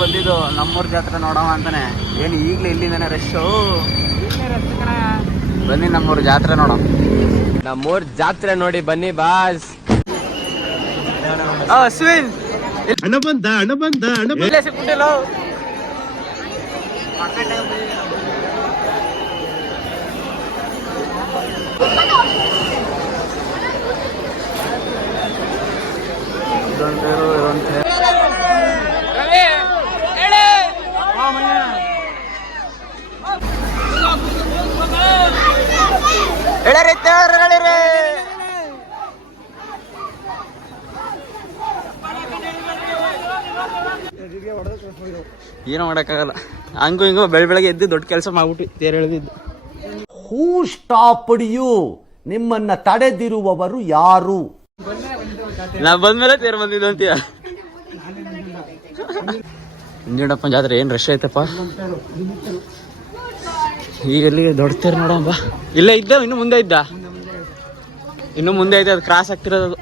ಬಂದಿದ್ದು ನಮ್ಮೂರ್ ಜಾತ್ರೆ ನೋಡೋಣ ಅಂತಾನೆ. ಏನು ಈಗಲೇ ಇಲ್ಲಿಂದಾನೆ ರಶ್ಶು ಬನ್ನಿ ನಮ್ಮೂರ್ ಜಾತ್ರೆ ನೋಡೋಣ. ನಮ್ಮೂರ್ ಜಾತ್ರೆ ನೋಡಿ ಬನ್ನಿ ಬಾಸ್. ಅಶ್ವಿನ್ ಹಣ ಬಂದ ಹಣ ಬಂದ ಹಣ ಬಂದ. ಸಿಕ್ಬಿಟ್ಟಿಲ್ಲ. ಇದೊಂದೇ ಏನೋ ಮಾಡೋಕ್ಕಾಗಲ್ಲ. ಹಂಗೂ ಹಿಂಗೂ ಬೆಳ ಬೆಳಗ್ಗೆ ಎದ್ದು ದೊಡ್ಡ ಕೆಲಸ ಮಾಡ್ಬಿಟ್ಟು ತೇರು ಎಳೆದಿದ್ದು. ಹೂ ಸ್ಟಾಪ್ಡ್ ಯು ನಿಮ್ಮನ್ನ ತಡೆದಿರುವವರು ಯಾರು? ನಾ ಬಂದ್ಮೇಲೆ ತೇರು ಬಂದಿದ್ದು ಅಂತೀಯ? ಇಂಜುಂಡಪ್ಪನ ಜಾತ್ರೆ ಏನು ರಶ್ ಐತಪ್ಪ ಈಗ ಎಲ್ಲಿ ದೊಡ್ಡ ತೇರು ನೋಡೋಣ ಬಾ. ಇಲ್ಲೇ ಇದ್ದ? ಇನ್ನು ಮುಂದೆ ಇದ್ದ? ಇನ್ನು ಮುಂದೆ ಐತೆ ಅದು ಕ್ರಾಸ್ ಆಗ್ತಿರೋದು.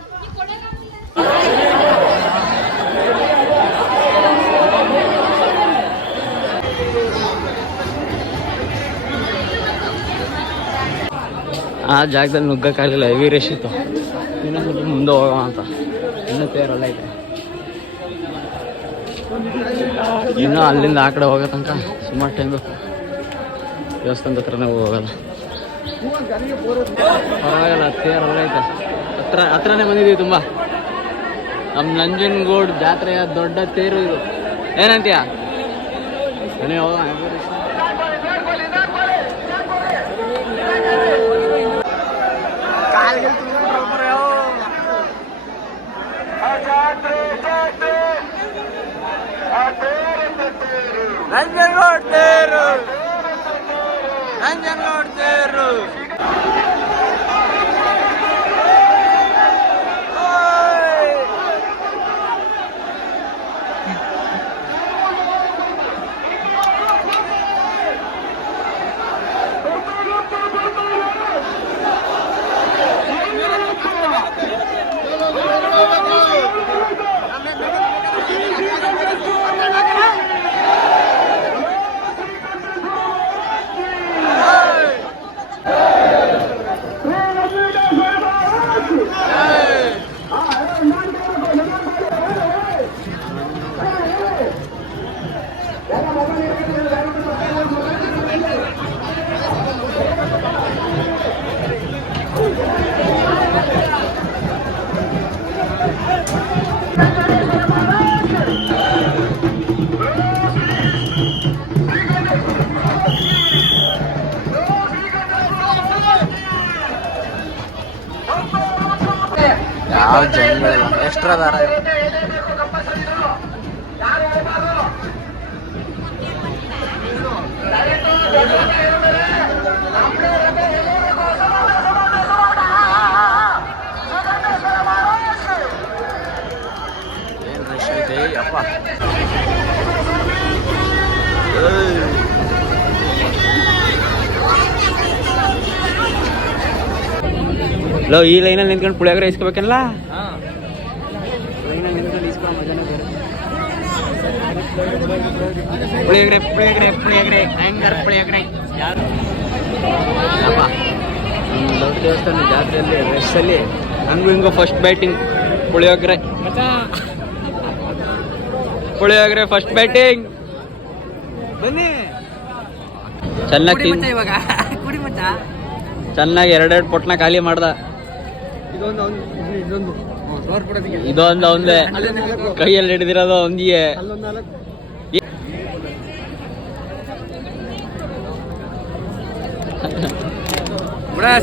ಆ ಜಾಗದಲ್ಲಿ ನುಗ್ಗಕ್ಕಾಗಲಿಲ್ಲ ಹೆವಿ ರಶ್ ಇತ್ತು. ಇನ್ನೊಂದು ಸ್ವಲ್ಪ ಮುಂದೆ ಹೋಗೋಣ ಅಂತ. ಇನ್ನೂ ತೇರಲ್ಲ ಐತೆ ಇನ್ನೂ ಅಲ್ಲಿಂದ ಆ ಕಡೆ ಹೋಗೋ ತನಕ ಸುಮಾರು ಟೈಮ್ ಬೇಕು. ದೇವಸ್ಥಾನದ ಹತ್ರನೇ ಹೋಗೋದು ಪರವಾಗಿಲ್ಲ ತೇರಲ್ಲ ಐತೆ ಹತ್ರ, ಹತ್ರನೇ ಬಂದಿದ್ದೀವಿ ತುಂಬ. ನಮ್ಮ ನಂಜನಗೂಡು ಜಾತ್ರೆಯ ದೊಡ್ಡ ತೇರು ಇದು. ಏನಂತೀಯ? ಮನೆ ಹೋಗೋಣ heavy rush. ನಂಜನಗೂಡು ತೇರು ನಂಜನಗೂಡು ತೇರು ಯಾವ ಜಂಗಲ್? ಇಲ್ಲ ಎಕ್ಸ್ಟ್ರಾ ಲೋ ಈ ಲೈನಲ್ಲಿ ನಿಂತ್ಕೊಂಡು ಪುಳಿಯೋಗರೆ ಇಸ್ಕೋಬೇಕಲ್ಲ ಪುಳಿಯೋಗರೆ ಪುಳಿಯೋಗರೆ ಪುಳಿಯೋಗರೆ ಹ್ಯಾಂಗರ್ ಪುಳಿಯೋಗರೆ. ಯಾರು? ಅಪ್ಪ ಹ್ಮ್, ದೊಡ್ಡ ದೇವಸ್ಥಾನ ಜಾತ್ರೆಯಲ್ಲಿ ಅಲ್ಲಿ ಹಂಗು ಹಿಂಗು first batting puliyogare. Puliyogare first batting ಬನ್ನಿ. ಚೆನ್ನಾಗಿ ಚೆನ್ನಾಗಿ ಎರಡೆರಡು ಪೊಟ್ನ ಖಾಲಿ ಮಾಡ್ದ. ಇದೊಂದು ಅವನ್ಲೆ ಕೈಯಲ್ಲಿ ಹಿಡಿದಿರೋದು ಅವನಿಗೆ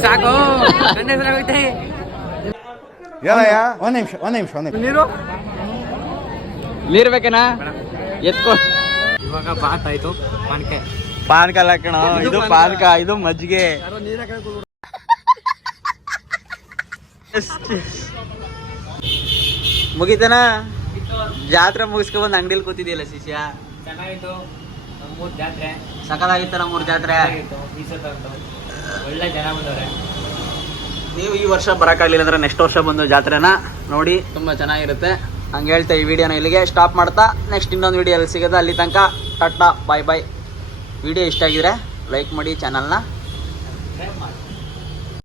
ಸಾಕು. ಒಂದ್ ನಿಮಿಷ ಒಂದ್ ನಿಮಿಷ ಒಂದ್ ನಿಮಿಷ. ನೀರು? ನೀರ್ ಬೇಕೇನಾ? ಎತ್ಕೊ. ಇವಾಗ ಬಾತ್ ಆಯ್ತು ಪಾನಕ. ಪಾನಕ ಇದು ಪಾನಕ ಇದು ಮಜ್ಜಿಗೆ. ಮುಗಿತನ? ಜಾತ್ರೆ ಮುಗಿಸ್ಕೊ ಬಂದು ಅಂಗಡಿಲಿ ಕೂತಿದ್ಯಲ್ಲ ಶಿಷ್ಯ? ಚೆನ್ನಾಗಿತ್ತು. ಮೂರ್ ಜಾತ್ರೆ. ಸಕಲಾಗಿತ್ತ ನಮ್ಮೂರ್ ಜಾತ್ರೆ? ಒಳ್ಳೆ ಜನ ಬಂದವ್ರೆ. ನೀವು ಈ ವರ್ಷ ಬರೋಕ್ಕಾಗಲಿಲ್ಲ ಅಂದ್ರೆ ನೆಕ್ಸ್ಟ್ ವರ್ಷ ಬಂದು ಜಾತ್ರೆನ? ನೋಡಿ ತುಂಬ ಚೆನ್ನಾಗಿರುತ್ತೆ. ಹಂಗೆ ಹೇಳ್ತಾ ಈ ವಿಡಿಯೋನ ಇಲ್ಲಿಗೆ ಸ್ಟಾಪ್ ಮಾಡ್ತಾ. ನೆಕ್ಸ್ಟ್ ಇನ್ನೊಂದು ವಿಡಿಯೋ ಅಲ್ಲಿ ಸಿಗೋದು. ಅಲ್ಲಿ ತನಕ ಟಟ್ಟ ಬಾಯ್ ಬಾಯ್ ವಿಡಿಯೋ ಇಷ್ಟ ಆಗಿದ್ರೆ ಲೈಕ್ ಮಾಡಿ ಚಾನಲ್ನ